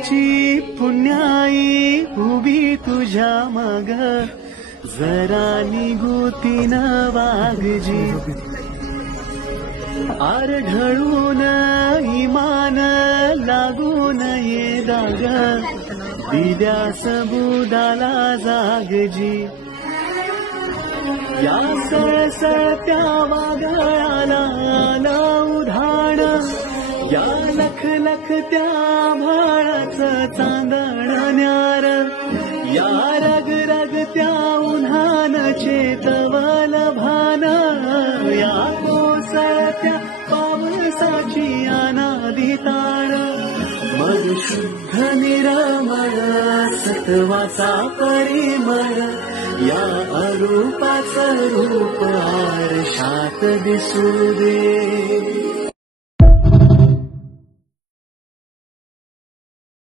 विठ्ठलाची पुण्याई उभी तुझ्या मग जरा निघूतीन वाघजी आरढळून इमान लागून ये दाग दिल्यास बुडाला जागजी या सळसळत्या वादळाला उधाण या लख लख त्या भाळाचं चांदण न्यार या रग रग त्या उन्हान चेतवल भान या कोसळत्या पावसाची अनादी ताण मग शुद्ध निरामळ सत्वाचा परिमळ या अरूपाचं रूप आरशात दिसू दे.